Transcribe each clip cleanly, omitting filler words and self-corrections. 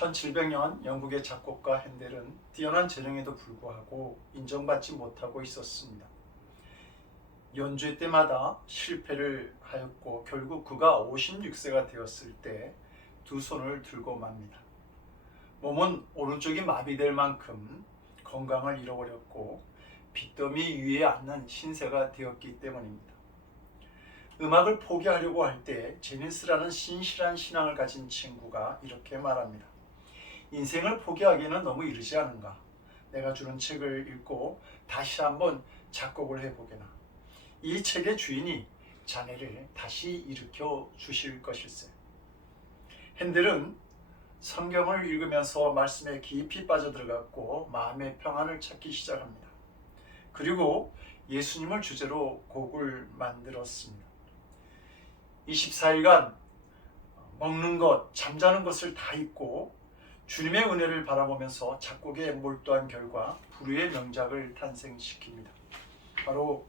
1700년 영국의 작곡가 핸델은 뛰어난 재능에도 불구하고 인정받지 못하고 있었습니다. 연주 때마다 실패를 하였고 결국 그가 56세가 되었을 때 두 손을 들고 맙니다. 몸은 오른쪽이 마비될 만큼 건강을 잃어버렸고 빚더미 위에 앉는 신세가 되었기 때문입니다. 음악을 포기하려고 할 때 제니스라는 신실한 신앙을 가진 친구가 이렇게 말합니다. 인생을 포기하기에는 너무 이르지 않은가? 내가 주는 책을 읽고 다시 한번 작곡을 해보게나. 이 책의 주인이 자네를 다시 일으켜 주실 것일세. 핸델은 성경을 읽으면서 말씀에 깊이 빠져들어갔고 마음의 평안을 찾기 시작합니다. 그리고 예수님을 주제로 곡을 만들었습니다. 24일간 먹는 것, 잠자는 것을 다 잊고 주님의 은혜를 바라보면서 작곡에 몰두한 결과 불후의 명작을 탄생시킵니다. 바로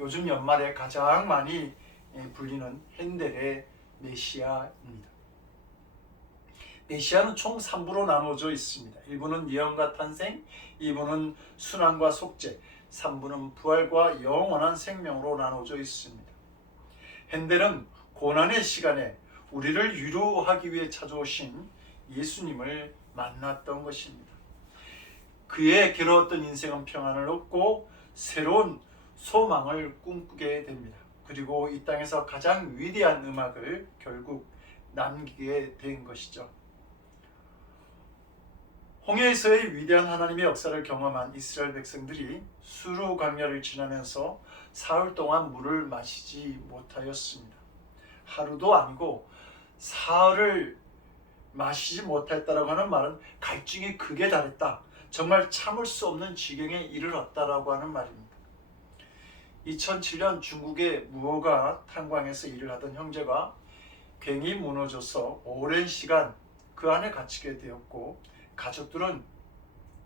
요즘 연말에 가장 많이 불리는 핸델의 메시아입니다. 메시아는 총 3부로 나눠져 있습니다. 1부는 예언과 탄생, 2부는 순환과 속죄, 3부는 부활과 영원한 생명으로 나눠져 있습니다. 핸델은 고난의 시간에 우리를 위로하기 위해 찾아오신 예수님을 만났던 것입니다. 그의 괴로웠던 인생은 평안을 얻고 새로운 소망을 꿈꾸게 됩니다. 그리고 이 땅에서 가장 위대한 음악을 결국 남기게 된 것이죠. 홍해에서의 위대한 하나님의 역사를 경험한 이스라엘 백성들이 수르 광야를 지나면서 사흘 동안 물을 마시지 못하였습니다. 하루도 아니고 사흘을 마시지 못했다라고 하는 말은 갈증이 극에 달했다. 정말 참을 수 없는 지경에 이르렀다라고 하는 말입니다. 2007년 중국의 무허가 탄광에서 일을 하던 형제가 괭이 무너져서 오랜 시간 그 안에 갇히게 되었고 가족들은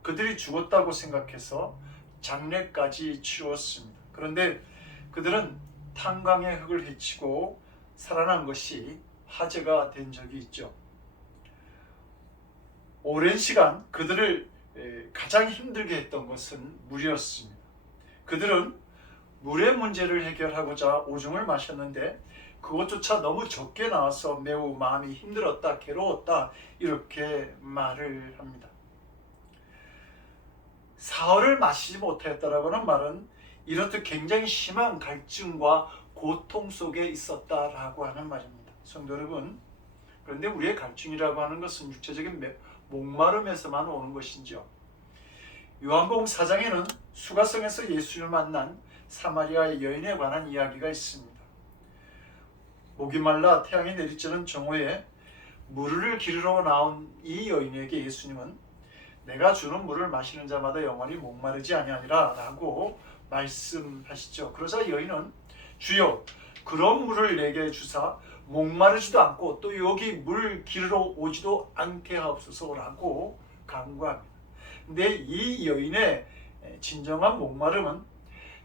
그들이 죽었다고 생각해서 장례까지 치렀습니다. 그런데 그들은 탄광의 흙을 헤치고 살아난 것이 화제가 된 적이 있죠. 오랜 시간 그들을 가장 힘들게 했던 것은 물이었습니다. 그들은 물의 문제를 해결하고자 오줌을 마셨는데 그것조차 너무 적게 나와서 매우 마음이 힘들었다, 괴로웠다 이렇게 말을 합니다. 사흘을 마시지 못했다라고 하는 말은 이렇듯 굉장히 심한 갈증과 고통 속에 있었다라고 하는 말입니다. 성도 여러분, 그런데 우리의 갈증이라고 하는 것은 육체적인 목마름에서만 오는 것인지요? 요한복음 4장에는 수가성에서 예수를 만난 사마리아의 여인에 관한 이야기가 있습니다. 목이 말라 태양이 내리쬐는 정오에 물을 기르러 나온 이 여인에게 예수님은 내가 주는 물을 마시는 자마다 영원히 목마르지 아니하니라 라고 말씀하시죠. 그러자 여인은 주여 그런 물을 내게 주사 목마르지도 않고 또 여기 물 기르러 오지도 않게 하옵소서라고 간구합니다. 근데 이 여인의 진정한 목마름은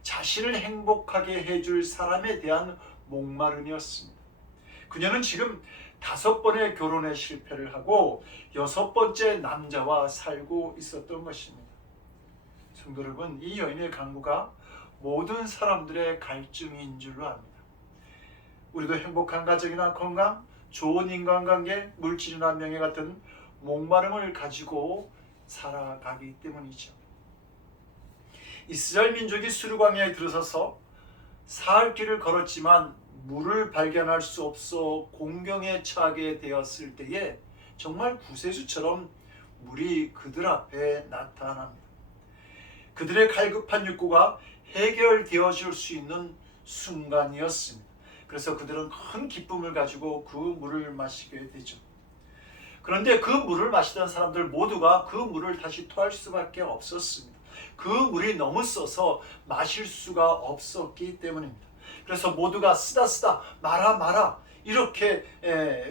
자신을 행복하게 해줄 사람에 대한 목마름이었습니다. 그녀는 지금 5번의 결혼에 실패를 하고 6번째 남자와 살고 있었던 것입니다. 성도 여러분, 이 여인의 간구가 모든 사람들의 갈증인 줄로 압니다. 우리도 행복한 가정이나 건강, 좋은 인간관계, 물질이나 명예 같은 목마름을 가지고 살아가기 때문이죠. 이스라엘 민족이 수르광야에 들어서서 사흘길을 걸었지만 물을 발견할 수 없어 공경에 처하게 되었을 때에 정말 구세주처럼 물이 그들 앞에 나타납니다. 그들의 갈급한 욕구가 해결되어질 수 있는 순간이었습니다. 그래서 그들은 큰 기쁨을 가지고 그 물을 마시게 되죠. 그런데 그 물을 마시던 사람들 모두가 그 물을 다시 토할 수밖에 없었습니다. 그 물이 너무 써서 마실 수가 없었기 때문입니다. 그래서 모두가 쓰다 마라 이렇게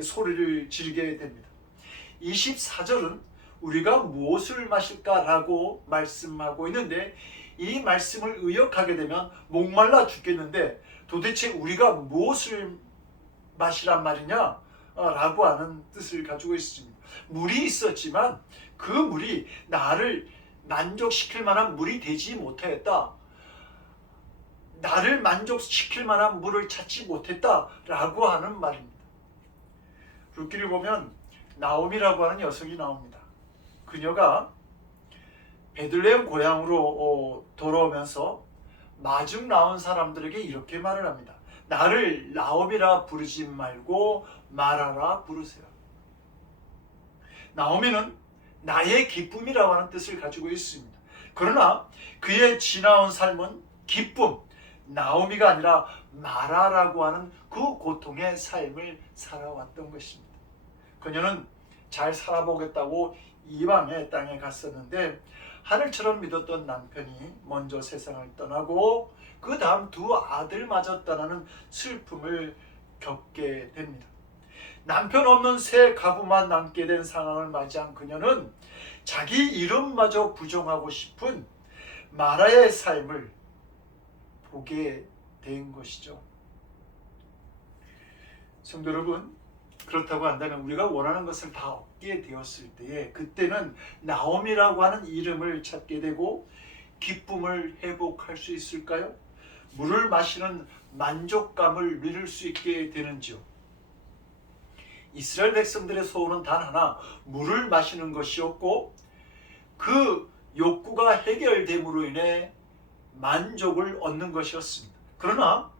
소리를 지르게 됩니다. 24절은 우리가 무엇을 마실까라고 말씀하고 있는데 이 말씀을 의역하게 되면 목말라 죽겠는데 도대체 우리가 무엇을 마시란 말이냐? 라고 하는 뜻을 가지고 있습니다. 물이 있었지만 그 물이 나를 만족시킬 만한 물이 되지 못하였다. 나를 만족시킬 만한 물을 찾지 못했다라고 하는 말입니다. 룻기를 보면 나오미라고 하는 여성이 나옵니다. 그녀가 베들레헴 고향으로 돌아오면서 마중 나온 사람들에게 이렇게 말을 합니다. 나를 나오미라 부르지 말고 마라라 부르세요. 나오미는 나의 기쁨이라고 하는 뜻을 가지고 있습니다. 그러나 그의 지나온 삶은 기쁨, 나오미가 아니라 마라라고 하는 그 고통의 삶을 살아왔던 것입니다. 그녀는 잘 살아보겠다고 이방의 땅에 갔었는데 하늘처럼 믿었던 남편이 먼저 세상을 떠나고 그 다음 두 아들마저 떠나는 슬픔을 겪게 됩니다. 남편 없는 새 가구만 남게 된 상황을 맞이한 그녀는 자기 이름마저 부정하고 싶은 마라의 삶을 보게 된 것이죠. 성도 여러분, 그렇다고 한다면 우리가 원하는 것을 다 얻게 되었을 때에 그때는 나오미라고 하는 이름을 찾게 되고 기쁨을 회복할 수 있을까요? 물을 마시는 만족감을 누릴 수 있게 되는지요? 이스라엘 백성들의 소원은 단 하나, 물을 마시는 것이었고 그 욕구가 해결됨으로 인해 만족을 얻는 것이었습니다. 그러나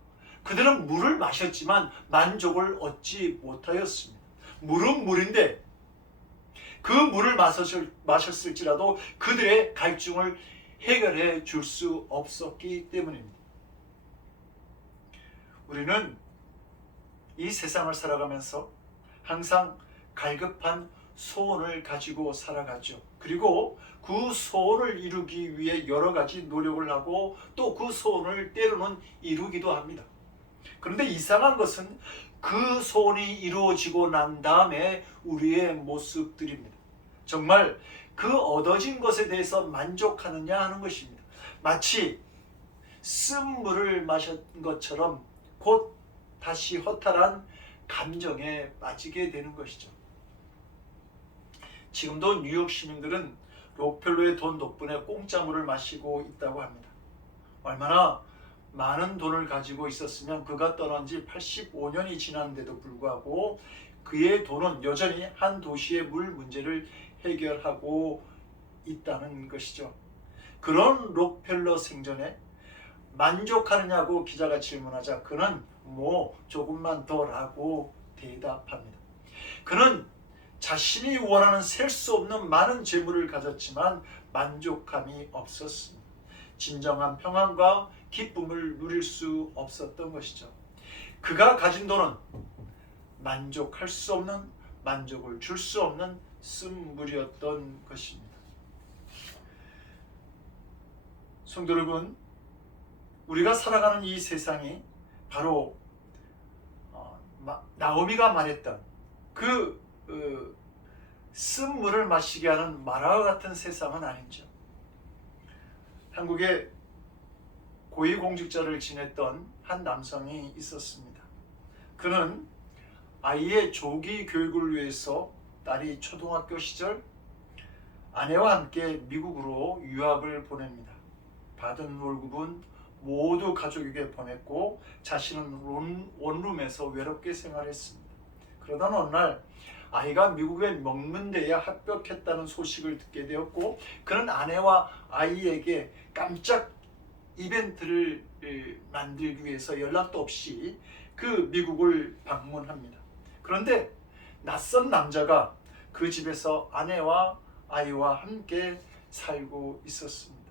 그들은 물을 마셨지만 만족을 얻지 못하였습니다. 물은 물인데 그 물을 마셨을지라도 그들의 갈증을 해결해 줄 수 없었기 때문입니다. 우리는 이 세상을 살아가면서 항상 갈급한 소원을 가지고 살아가죠. 그리고 그 소원을 이루기 위해 여러 가지 노력을 하고 또 그 소원을 때로는 이루기도 합니다. 그런데 이상한 것은 그 소원이 이루어지고 난 다음에 우리의 모습들입니다. 정말 그 얻어진 것에 대해서 만족하느냐 하는 것입니다. 마치 쓴 물을 마신 것처럼 곧 다시 허탈한 감정에 빠지게 되는 것이죠. 지금도 뉴욕 시민들은 록펠러의 돈 덕분에 공짜 물을 마시고 있다고 합니다. 얼마나 많은 돈을 가지고 있었으면 그가 떠난 지 85년이 지났는데도 불구하고 그의 돈은 여전히 한 도시의 물 문제를 해결하고 있다는 것이죠. 그런 록펠러 생전에 만족하느냐고 기자가 질문하자 그는 조금만 더라고 대답합니다. 그는 자신이 원하는 셀 수 없는 많은 재물을 가졌지만 만족감이 없었습니다. 진정한 평안과 기쁨을 누릴 수 없었던 것이죠. 그가 가진 돈은 만족할 수 없는, 만족을 줄 수 없는 쓴물이었던 것입니다. 성도 여러분, 우리가 살아가는 이 세상이 바로 나오미가 말했던 그 쓴물을 마시게 하는 마라와 같은 세상은 아니죠. 한국에 고위공직자를 지냈던 한 남성이 있었습니다. 그는 아이의 조기 교육을 위해서 딸이 초등학교 시절 아내와 함께 미국으로 유학을 보냅니다. 받은 월급은 모두 가족에게 보냈고 자신은 원룸에서 외롭게 생활했습니다. 그러던 어느 날 아이가 미국의 명문대에 합격했다는 소식을 듣게 되었고 그는 아내와 아이에게 깜짝 이벤트를 만들기 위해서 연락도 없이 그 미국을 방문합니다. 그런데 낯선 남자가 그 집에서 아내와 아이와 함께 살고 있었습니다.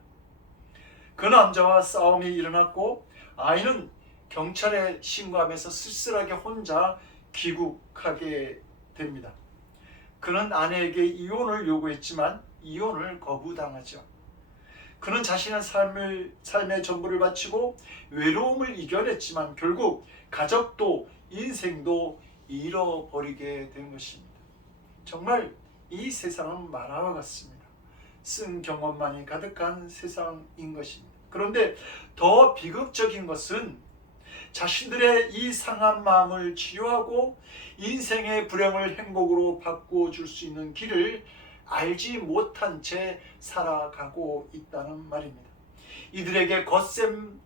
그 남자와 싸움이 일어났고 아이는 경찰에 신고하면서 쓸쓸하게 혼자 귀국하게 됩니다. 그는 아내에게 이혼을 요구했지만 이혼을 거부당하죠. 그는 자신의 삶의 전부를 바치고 외로움을 이겨냈지만 결국 가족도 인생도 잃어버리게 된 것입니다. 정말 이 세상은 만화와 같습니다. 쓴 경험만이 가득한 세상인 것입니다. 그런데 더 비극적인 것은 자신들의 이 상한 마음을 치유하고 인생의 불행을 행복으로 바꾸어 줄 수 있는 길을 알지 못한 채 살아가고 있다는 말입니다. 이들에게 거센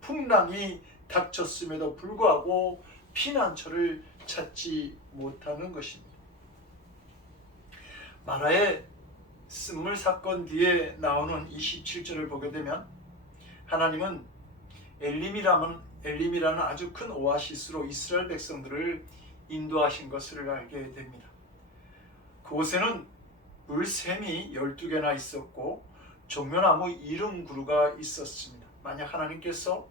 풍랑이 닥쳤음에도 불구하고 피난처를 찾지 못하는 것입니다. 마라의 쓴물 사건 뒤에 나오는 27절을 보게 되면 하나님은 엘림이라는 아주 큰 오아시스로 이스라엘 백성들을 인도하신 것을 알게 됩니다. 그곳에는 물샘이 12개나 있었고 종려나무 70그루가 있었습니다. 만약 하나님께서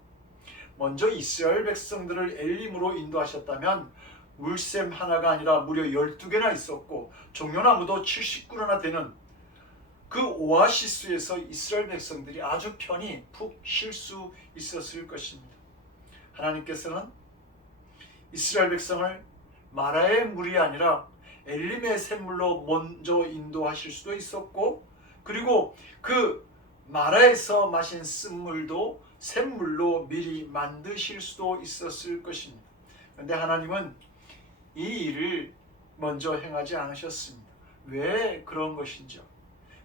먼저 이스라엘 백성들을 엘림으로 인도하셨다면 물샘 하나가 아니라 무려 12개나 있었고 종려나무도 70그루나 되는 그 오아시스에서 이스라엘 백성들이 아주 편히 푹 쉴 수 있었을 것입니다. 하나님께서는 이스라엘 백성을 마라의 물이 아니라 엘림의 샘물로 먼저 인도하실 수도 있었고, 그리고 그 마라에서 마신 쓴물도 샘물로 미리 만드실 수도 있었을 것입니다. 그런데 하나님은 이 일을 먼저 행하지 않으셨습니다. 왜 그런 것인지요?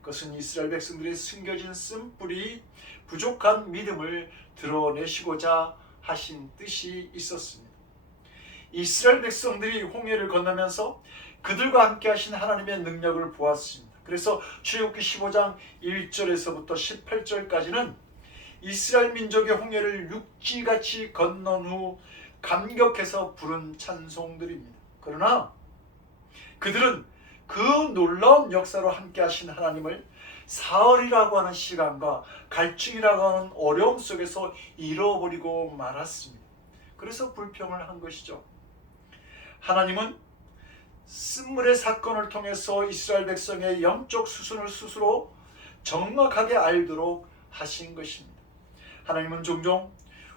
그것은 이스라엘 백성들의 숨겨진 쓴뿌리 부족한 믿음을 드러내시고자 하신 뜻이 있었습니다. 이스라엘 백성들이 홍해를 건너면서 그들과 함께 하신 하나님의 능력을 보았습니다. 그래서 출애굽기 15장 1절에서부터 18절까지는 이스라엘 민족의 홍해를 육지같이 건넌 후 감격해서 부른 찬송들입니다. 그러나 그들은 그 놀라운 역사로 함께 하신 하나님을 사흘이라고 하는 시간과 갈증이라고 하는 어려움 속에서 잃어버리고 말았습니다. 그래서 불평을 한 것이죠. 하나님은 쓴물의 사건을 통해서 이스라엘 백성의 영적 수준을 스스로 정확하게 알도록 하신 것입니다. 하나님은 종종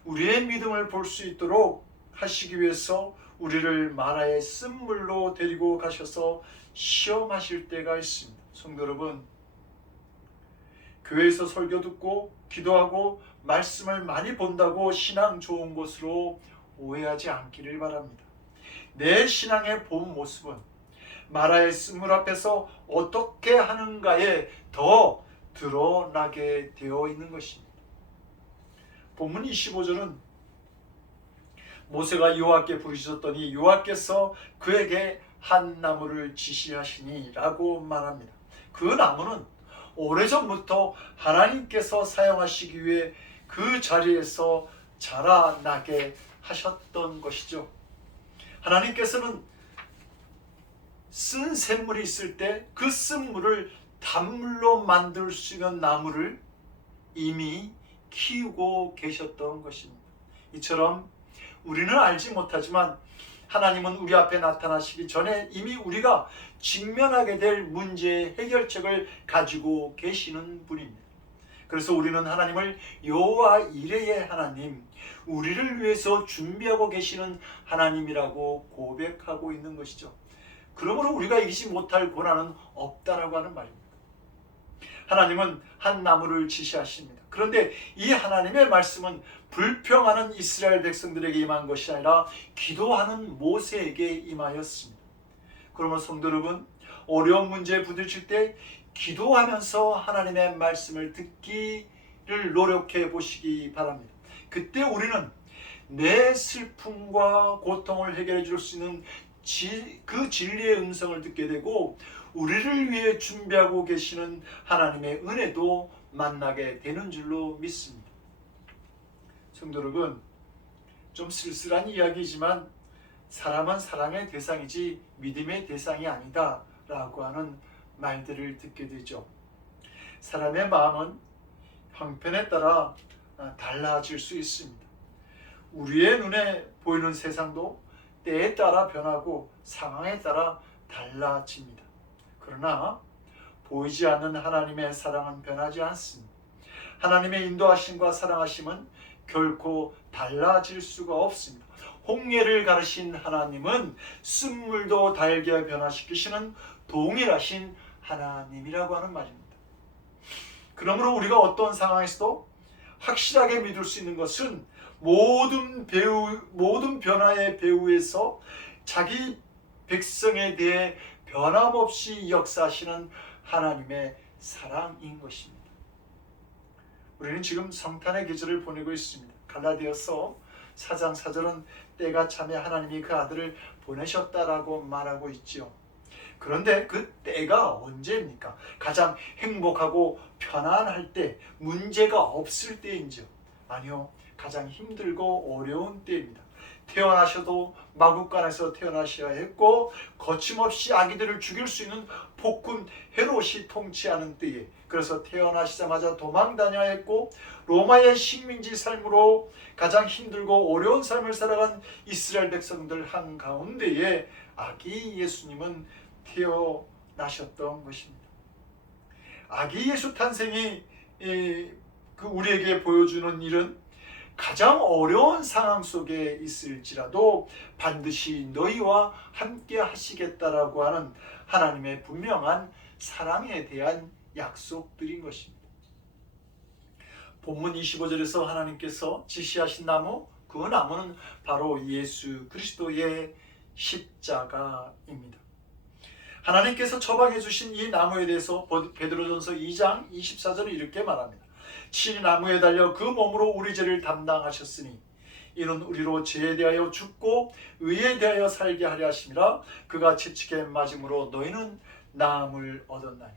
우리의 믿음을 볼 수 있도록 하시기 위해서 우리를 마라의 쓴물로 데리고 가셔서 시험하실 때가 있습니다. 성도 여러분, 교회에서 설교 듣고 기도하고 말씀을 많이 본다고 신앙 좋은 것으로 오해하지 않기를 바랍니다. 내 신앙의 본 모습은 마라의 쓴물 앞에서 어떻게 하는가에 더 드러나게 되어 있는 것입니다. 본문 25절은 모세가 여호와께 부르셨더니 여호와께서 그에게 한 나무를 지시하시니 라고 말합니다. 그 나무는 오래전부터 하나님께서 사용하시기 위해 그 자리에서 자라나게 하셨던 것이죠. 하나님께서는 쓴 샘물이 있을 때 그 쓴물을 단물로 만들 수 있는 나무를 이미 키우고 계셨던 것입니다. 이처럼 우리는 알지 못하지만 하나님은 우리 앞에 나타나시기 전에 이미 우리가 직면하게 될 문제의 해결책을 가지고 계시는 분입니다. 그래서 우리는 하나님을 여호와 이레의 하나님, 우리를 위해서 준비하고 계시는 하나님이라고 고백하고 있는 것이죠. 그러므로 우리가 이기지 못할 고난은 없다라고 하는 말입니다. 하나님은 한 나무를 지시하십니다. 그런데 이 하나님의 말씀은 불평하는 이스라엘 백성들에게 임한 것이 아니라 기도하는 모세에게 임하였습니다. 그러면 성도 여러분, 어려운 문제에 부딪힐 때 기도하면서 하나님의 말씀을 듣기를 노력해 보시기 바랍니다. 그때 우리는 내 슬픔과 고통을 해결해 줄 수 있는 그 진리의 음성을 듣게 되고 우리를 위해 준비하고 계시는 하나님의 은혜도 만나게 되는 줄로 믿습니다. 성도 여러분, 좀 쓸쓸한 이야기지만 사람은 사랑의 대상이지 믿음의 대상이 아니다 라고 하는 말들을 듣게 되죠. 사람의 마음은 형편에 따라 달라질 수 있습니다. 우리의 눈에 보이는 세상도 때에 따라 변하고 상황에 따라 달라집니다. 그러나 보이지 않는 하나님의 사랑은 변하지 않습니다. 하나님의 인도하심과 사랑하심은 결코 달라질 수가 없습니다. 홍해를 가르신 하나님은 쓴물도 달게 변화시키시는 동일하신 하나님이라고 하는 말입니다. 그러므로 우리가 어떤 상황에서도 확실하게 믿을 수 있는 것은 모든 변화의 배후에서 자기 백성에 대해 변함없이 역사하시는 하나님의 사랑인 것입니다. 우리는 지금 성탄의 계절을 보내고 있습니다. 갈라디아서 4장 4절은 때가 차매 하나님이 그 아들을 보내셨다라고 말하고 있지요. 그런데 그 때가 언제입니까? 가장 행복하고 편안할 때, 문제가 없을 때인지요? 아니요, 가장 힘들고 어려운 때입니다. 태어나셔도 마국간에서 태어나셔야 했고, 거침없이 아기들을 죽일 수 있는 폭군 헤롯이 통치하는 때에, 그래서 태어나시자마자 도망 다녀야 했고, 로마의 식민지 삶으로 가장 힘들고 어려운 삶을 살아간 이스라엘 백성들 한가운데에 아기 예수님은 태어나셨던 것입니다. 아기 예수 탄생이 우리에게 보여주는 일은 가장 어려운 상황 속에 있을지라도 반드시 너희와 함께 하시겠다라고 하는 하나님의 분명한 사랑에 대한 약속들인 것입니다. 본문 25절에서 하나님께서 지시하신 나무, 그 나무는 바로 예수 그리스도의 십자가입니다. 하나님께서 처방해 주신 이 나무에 대해서 베드로전서 2장 24절은 이렇게 말합니다. 친히 나무에 달려 그 몸으로 우리 죄를 담당하셨으니 이는 우리로 죄에 대하여 죽고 의에 대하여 살게 하려 하심이라. 그가 채찍에 맞음으로 너희는 나음을 얻었나니.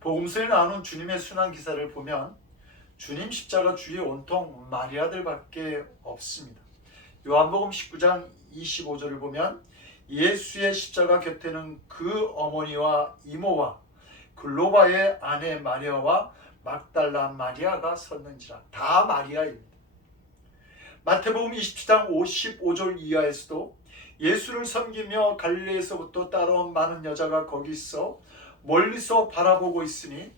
복음서에 나오는 주님의 순환 기사를 보면 주님 십자가 주위에 온통 마리아들밖에 없습니다. 요한복음 19장 25절을 보면 예수의 십자가 곁에는 그 어머니와 이모와 글로바의 아내 마리아와 막달라 마리아가 섰는지라. 다 마리아입니다. 마태복음 27장 55절 이하에서도 예수를 섬기며 갈릴리에서부터 따라온 많은 여자가 거기 있어 멀리서 바라보고 있으니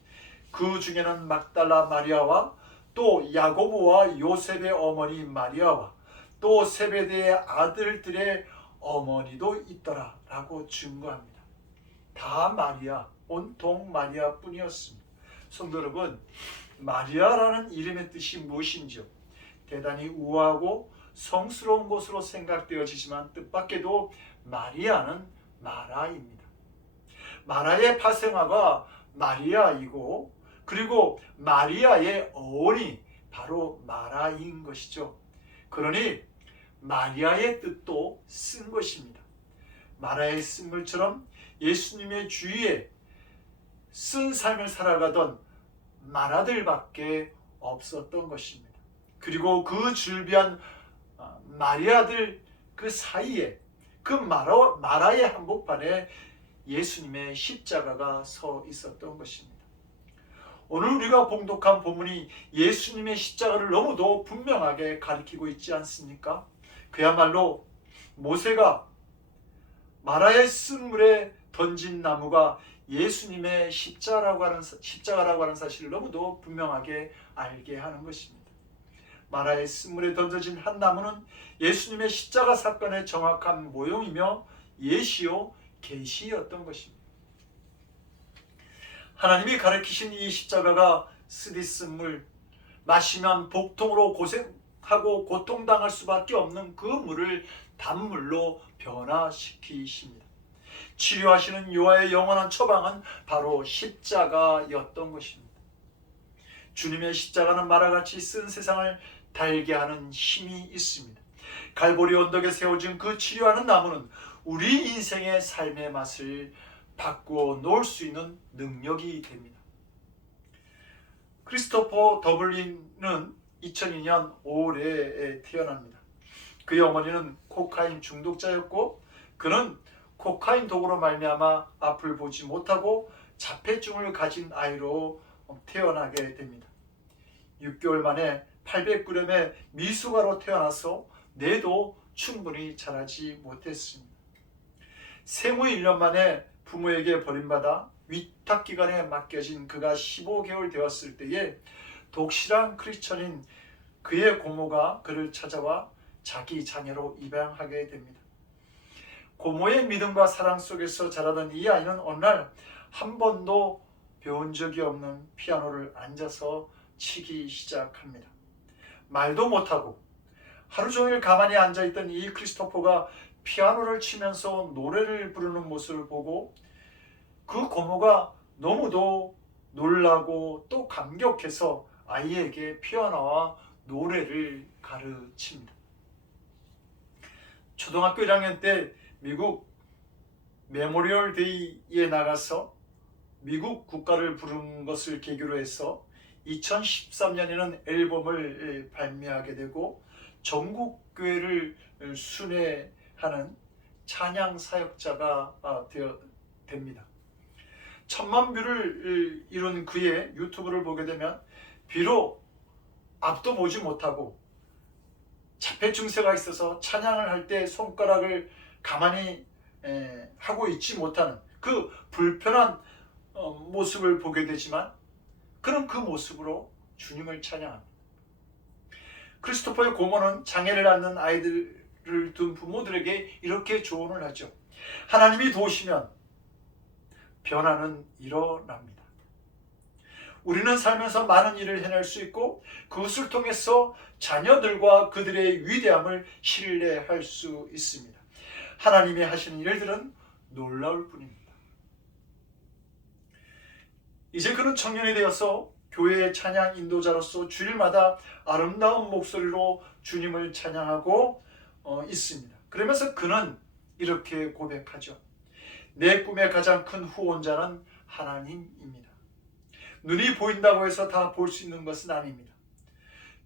그 중에는 막달라 마리아와 또 야고보와 요셉의 어머니 마리아와 또 세베대의 아들들의 어머니도 있더라 라고 증거합니다. 다 마리아, 온통 마리아 뿐이었습니다. 성도 여러분, 마리아라는 이름의 뜻이 무엇인지요? 대단히 우아하고 성스러운 것으로 생각되어지지만 뜻밖에도 마리아는 마라입니다. 마라의 파생어가 마리아이고, 그리고 마리아의 어원이 바로 마라인 것이죠. 그러니 마리아의 뜻도 쓴 것입니다. 마라의 쓴물처럼 예수님의 주위에 쓴 삶을 살아가던 마라들밖에 없었던 것입니다. 그리고 그 줄비한 마리아들 그 사이에 그 마라의 한복판에 예수님의 십자가가 서 있었던 것입니다. 오늘 우리가 봉독한 본문이 예수님의 십자가를 너무도 분명하게 가리키고 있지 않습니까? 그야말로 모세가 마라의 쓴물에 던진 나무가 예수님의 십자가라고 하는 사실을 너무도 분명하게 알게 하는 것입니다. 마라의 쓴물에 던져진 한 나무는 예수님의 십자가 사건의 정확한 모형이며 예시요 계시였던 것입니다. 하나님이 가르치신 이 십자가가 쓰디쓴물, 마시면 복통으로 고생하고 고통당할 수밖에 없는 그 물을 단물로 변화시키십니다. 치료하시는 요하의 영원한 처방은 바로 십자가였던 것입니다. 주님의 십자가는 마라같이 쓴 세상을 달게 하는 힘이 있습니다. 갈보리 언덕에 세워진 그 치료하는 나무는 우리 인생의 삶의 맛을 바꾸어 놓을 수 있는 능력이 됩니다. 크리스토퍼 더블린은 2002년 5월에 태어납니다. 그의 어머니는 코카인 중독자였고 그는 코카인 독으로 말미암아 앞을 보지 못하고 자폐증을 가진 아이로 태어나게 됩니다. 6개월 만에 800g의 미숙아로 태어나서 뇌도 충분히 자라지 못했습니다. 생후 1년 만에 부모에게 버림받아 위탁기관에 맡겨진 그가 15개월 되었을 때에 독실한 크리스천인 그의 고모가 그를 찾아와 자기 자녀로 입양하게 됩니다. 고모의 믿음과 사랑 속에서 자라던 이 아이는 어느 날 한 번도 배운 적이 없는 피아노를 앉아서 치기 시작합니다. 말도 못하고 하루 종일 가만히 앉아있던 이 크리스토퍼가 피아노를 치면서 노래를 부르는 모습을 보고 그 고모가 너무도 놀라고 또 감격해서 아이에게 피아노와 노래를 가르칩니다. 초등학교 1학년 때 미국 메모리얼 데이에 나가서 미국 국가를 부른 것을 계기로 해서 2013년에는 앨범을 발매하게 되고 전국 교회를 순회하는 찬양 사역자가 됩니다. 1000만 뷰를 이룬 그의 유튜브를 보게 되면 비록 앞도 보지 못하고 자폐 증세가 있어서 찬양을 할 때 손가락을 가만히 하고 있지 못하는 그 불편한 모습을 보게 되지만 그는 그 모습으로 주님을 찬양합니다. 크리스토퍼의 고모는 장애를 갖는 아이들을 둔 부모들에게 이렇게 조언을 하죠. 하나님이 도우시면 변화는 일어납니다. 우리는 살면서 많은 일을 해낼 수 있고 그것을 통해서 자녀들과 그들의 위대함을 신뢰할 수 있습니다. 하나님이 하시는 일들은 놀라울 뿐입니다. 이제 그는 청년이 되어서 교회의 찬양 인도자로서 주일마다 아름다운 목소리로 주님을 찬양하고 있습니다. 그러면서 그는 이렇게 고백하죠. 내 꿈의 가장 큰 후원자는 하나님입니다. 눈이 보인다고 해서 다 볼 수 있는 것은 아닙니다.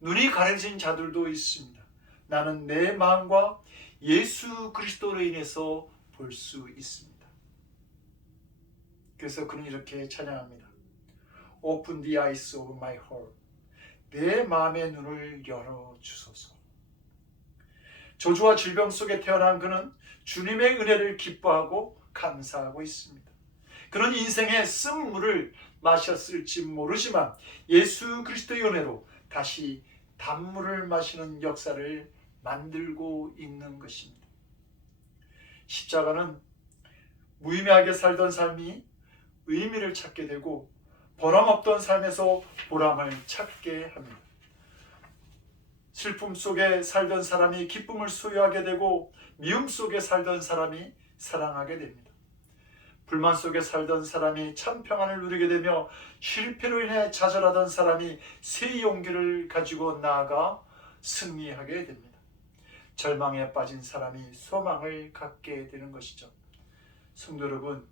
눈이 가려진 자들도 있습니다. 나는 내 마음과 예수 그리스도로 인해서 볼 수 있습니다. 그래서 그는 이렇게 찬양합니다. Open the eyes of my heart. 내 마음의 눈을 열어주소서. 저주와 질병 속에 태어난 그는 주님의 은혜를 기뻐하고 감사하고 있습니다. 그런 인생의 쓴물을 마셨을지 모르지만 예수 그리스도의 은혜로 다시 단물을 마시는 역사를 만들고 있는 것입니다. 십자가는 무의미하게 살던 삶이 의미를 찾게 되고 보람없던 삶에서 보람을 찾게 합니다. 슬픔 속에 살던 사람이 기쁨을 소유하게 되고 미움 속에 살던 사람이 사랑하게 됩니다. 불만 속에 살던 사람이 참 평안을 누리게 되며 실패로 인해 좌절하던 사람이 새 용기를 가지고 나아가 승리하게 됩니다. 절망에 빠진 사람이 소망을 갖게 되는 것이죠. 성도 여러분,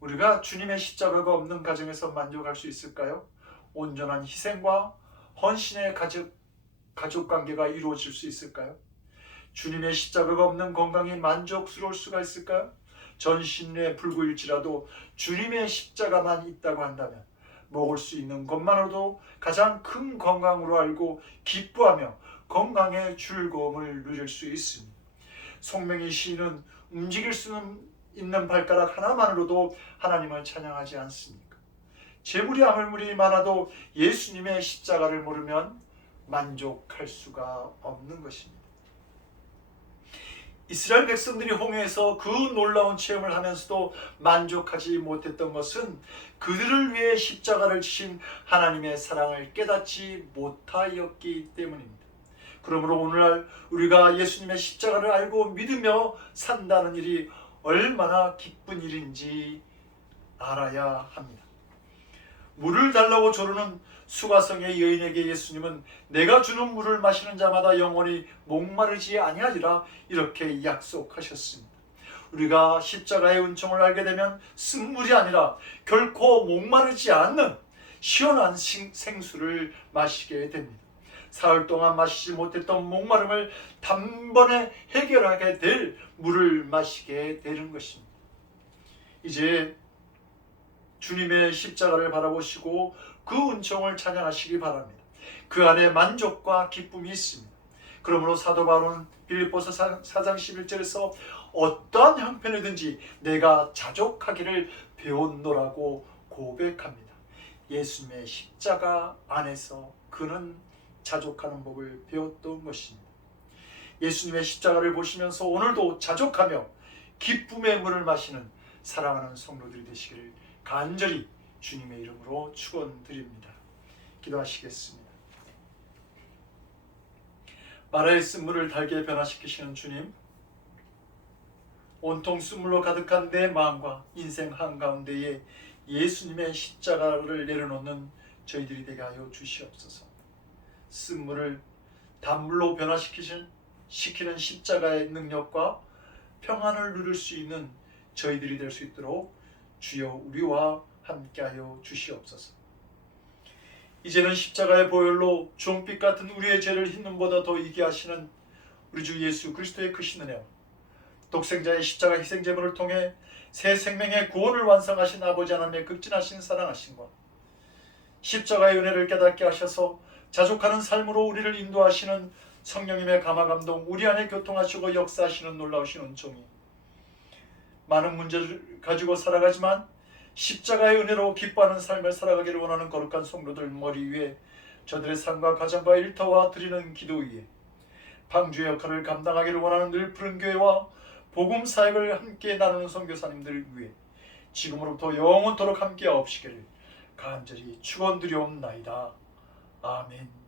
우리가 주님의 십자가가 없는 가정에서 만족할 수 있을까요? 온전한 희생과 헌신의 가족관계가 이루어질 수 있을까요? 주님의 십자가가 없는 건강이 만족스러울 수가 있을까요? 전신에 불구일지라도 주님의 십자가만 있다고 한다면 먹을 수 있는 것만으로도 가장 큰 건강으로 알고 기뻐하며 건강의 즐거움을 누릴 수 있습니다. 송명희 시인은 움직일 수 있는 발가락 하나만으로도 하나님을 찬양하지 않습니까? 재물이 아무리 많아도 예수님의 십자가를 모르면 만족할 수가 없는 것입니다. 이스라엘 백성들이 홍해에서 그 놀라운 체험을 하면서도 만족하지 못했던 것은 그들을 위해 십자가를 지신 하나님의 사랑을 깨닫지 못하였기 때문입니다. 그러므로 오늘날 우리가 예수님의 십자가를 알고 믿으며 산다는 일이 얼마나 기쁜 일인지 알아야 합니다. 물을 달라고 조르는 수가성의 여인에게 예수님은 내가 주는 물을 마시는 자마다 영원히 목마르지 아니하리라 이렇게 약속하셨습니다. 우리가 십자가의 은총을 알게 되면 쓴물이 아니라 결코 목마르지 않는 시원한 생수를 마시게 됩니다. 사흘 동안 마시지 못했던 목마름을 단번에 해결하게 될 물을 마시게 되는 것입니다. 이제 주님의 십자가를 바라보시고 그 은총을 찬양하시기 바랍니다. 그 안에 만족과 기쁨이 있습니다. 그러므로 사도 바울은 빌립보서 4장 11절에서 어떠한 형편이든지 내가 자족하기를 배웠노라고 고백합니다. 예수님의 십자가 안에서 그는 자족하는 법을 배웠던 것입니다. 예수님의 십자가를 보시면서 오늘도 자족하며 기쁨의 물을 마시는 사랑하는 성도들이 되시기를 간절히 주님의 이름으로 축원드립니다. 기도하시겠습니다. 마라의 쓴물을 달게 변화시키시는 주님, 온통 쓴물로 가득한 내 마음과 인생 한가운데에 예수님의 십자가를 내려놓는 저희들이 되게 하여 주시옵소서. 쓴물을 단물로 변화시키는 십자가의 능력과 평안을 누릴 수 있는 저희들이 될 수 있도록 주여 우리와 함께하여 주시옵소서. 이제는 십자가의 보혈로 주홍빛 같은 우리의 죄를 흰 눈보다 더 이게 하시는 우리 주 예수 그리스도의 크신 은혜와 독생자의 십자가 희생제물을 통해 새 생명의 구원을 완성하신 아버지 하나님의 극진하신 사랑하심과 십자가의 은혜를 깨닫게 하셔서 자족하는 삶으로 우리를 인도하시는 성령님의 감화감동, 우리 안에 교통하시고 역사하시는 놀라우신 은총이 많은 문제를 가지고 살아가지만 십자가의 은혜로 기뻐하는 삶을 살아가기를 원하는 거룩한 성도들 머리 위에 저들의 삶과 가정과 일터와 드리는 기도 위에 방주의 역할을 감당하기를 원하는 늘 푸른 교회와 복음 사역을 함께 나누는 선교사님들 위해 지금으로부터 영원토록 함께 하옵시기를 간절히 축원드리옵나이다. 아멘.